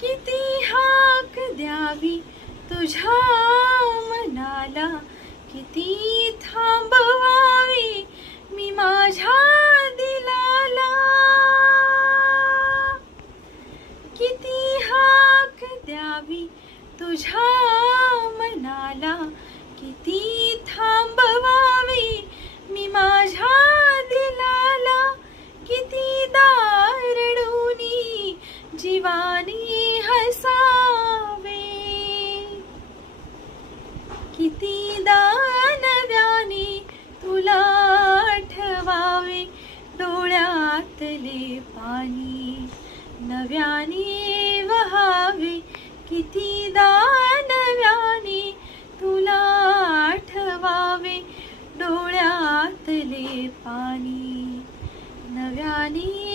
किती हाक द्यावी तुझ्या मनाला, किती थांबवावी मी माझ्या दिलाला. किती हाक द्यावी तुझ्या मनाला, किती थांबवावी मी माझ्या दिलाला. किती दारडूनी जीवानी हसावे, किती नव्याने तुला आठवावे. डोळ्यातले पाणी नव्याने वहावे, किती नव्याने तुला आठवावे. डोळ्यातले पाणी नव्याने